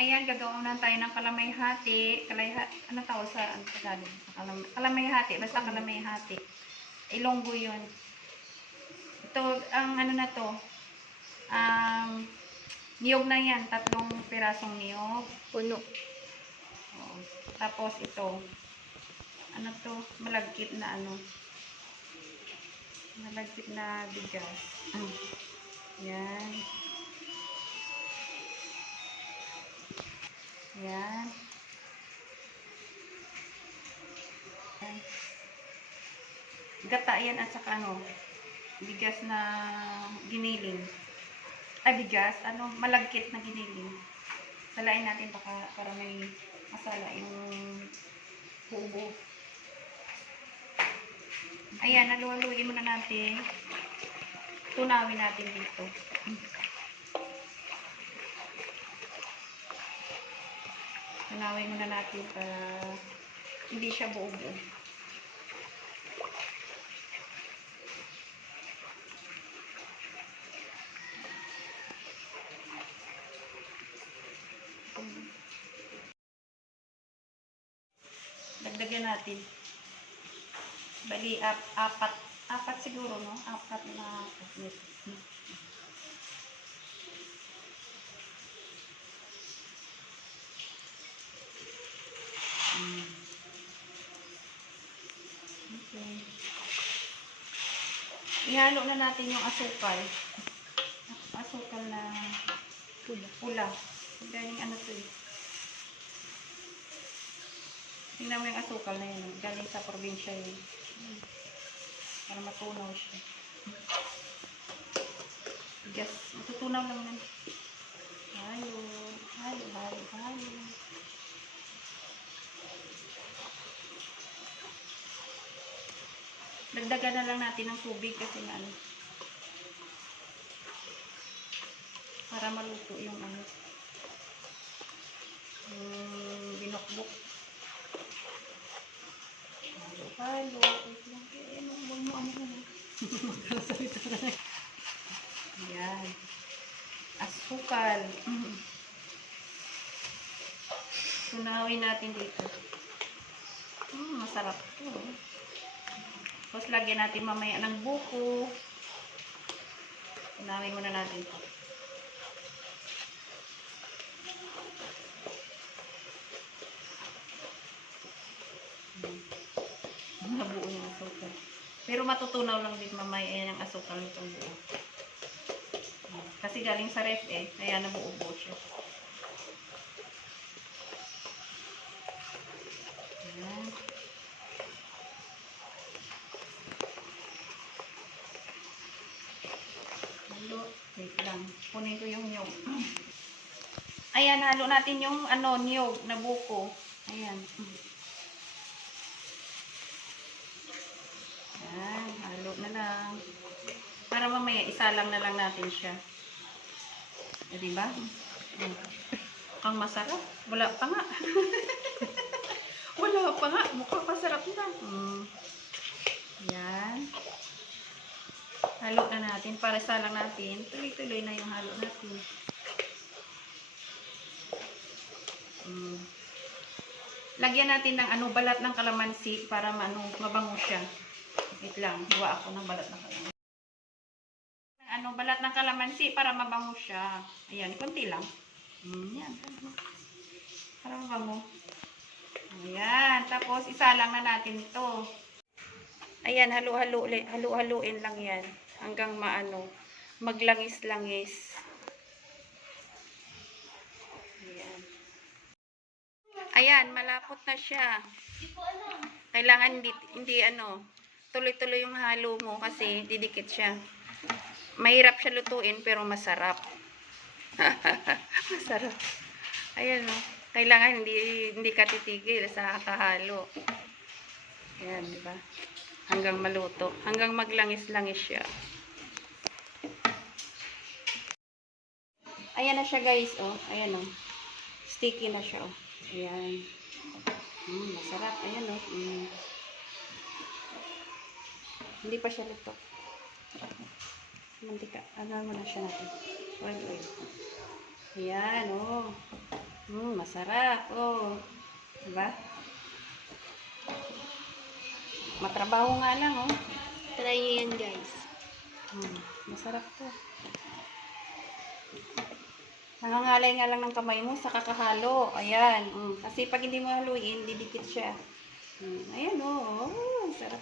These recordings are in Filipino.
Ayan, gagawa na tayo ng kalamay-hati. Ano tawag sa Tagalog? Kalamay-hati. Basta kalamay-hati. Ilonggo yun. Ito, ang ano na to. Niyog na yan. 3 pirasong niyog. Puno. Oo. Tapos ito. Ano to? Malagkit na ano. Malagkit na bigas. Yan. Yan. Gata yan at saka ano, bigas na giniling. Ay, bigas, ano, malagkit na giniling. Salain natin para may masala yung buo. Ayan, halu-haluin muna natin. Tunawin natin dito. Tunawin muna natin para hindi siya buo-buo. Dagdagan natin. Bali, apat siguro, no? Apat na kapit. Okay. Ihalo na natin yung asukal. Asukal na pula. Galing ano to eh. Tingnan mo yung asukal na yun. Galing sa probinsya yun. Para matunaw siya. Just, matutunaw lang yan. Halo. Dagdagan na lang natin ng tubig kasi nga ano. Para maluto yung ano. Binokbok. Halo. Ayan. Asukal. Tunawin natin dito. Masarap to. Tapos lagyan natin mamaya ng buko. Tunawin muna natin ito. Nabuo yung asukal. Pero matutunaw lang din mamaya yung asukal nitong buo. Kasi galing sa ref eh. Kaya nabuo-buo siya. Ayan. Halo. Wait lang. Kunin ko yung niyog. Ayan, halo natin yung ano, niyog na buko. Ayan. Ayan, halo na lang. Para mamaya, isalang na lang natin siya. E, diba? Mukhang masarap. Wala pa nga. Wala pa nga. Mukhang masarap na. Ayan. Halo na natin. Para isalang natin. Tuloy-tuloy na yung halo natin. Lagyan natin ng ano, balat ng kalamansi para mabango siya. Wait lang, gawa ako ng balat ng kalamansi. Balat ng kalamansi para mabango siya. Ayan, konti lang. Yan. Para mabango. Ayan, tapos isalang na natin ito. Ayan, halu-haluin lang yan. Hanggang maglangis-langis. Ayan, malapot na siya. Kailangan hindi tuloy-tuloy yung halo mo kasi didikit siya. Mahirap siya lutuin pero masarap. Masarap. Ayan o. Kailangan hindi ka titigil sa kahalo. Ayan, di ba? Hanggang maluto. Hanggang maglangis-langis siya. Ayan na siya guys, oh. Ayan oh. Sticky na siya, oh. Ayan. Masarap. Ayan oh. Hindi pa siya luto. Mantika. Ano mo na siya natin. Oil. Ayan oh. masarap. Oh. Diba? Matrabaho nga lang, oh. Try nyo yan, guys. Masarap to. Nangangalay nga lang ng kamay mo sa kakahalo. Ayan. Kasi pag hindi mo haluin, didikit siya. Ayan, oh. Oh, sarap.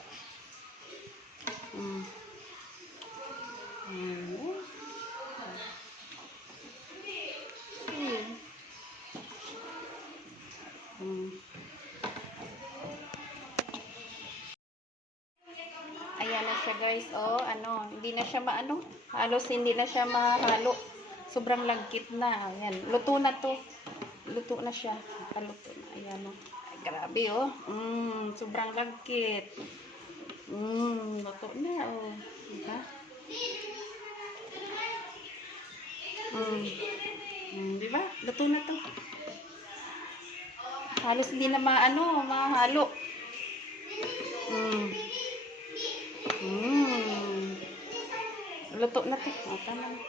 Ayan na siya, guys. Oh, hindi na siya maano. Halos hindi na siya mahalo. Sobrang lagkit na. Ayan. Luto na to. Luto na siya. Luto na. Ayan, oh. Ay, grabe, oh. Sobrang lagkit. Luto na, oh. Diba? Diba? Luto na to. Halos hindi na mahalo. Luto na to. Tama na.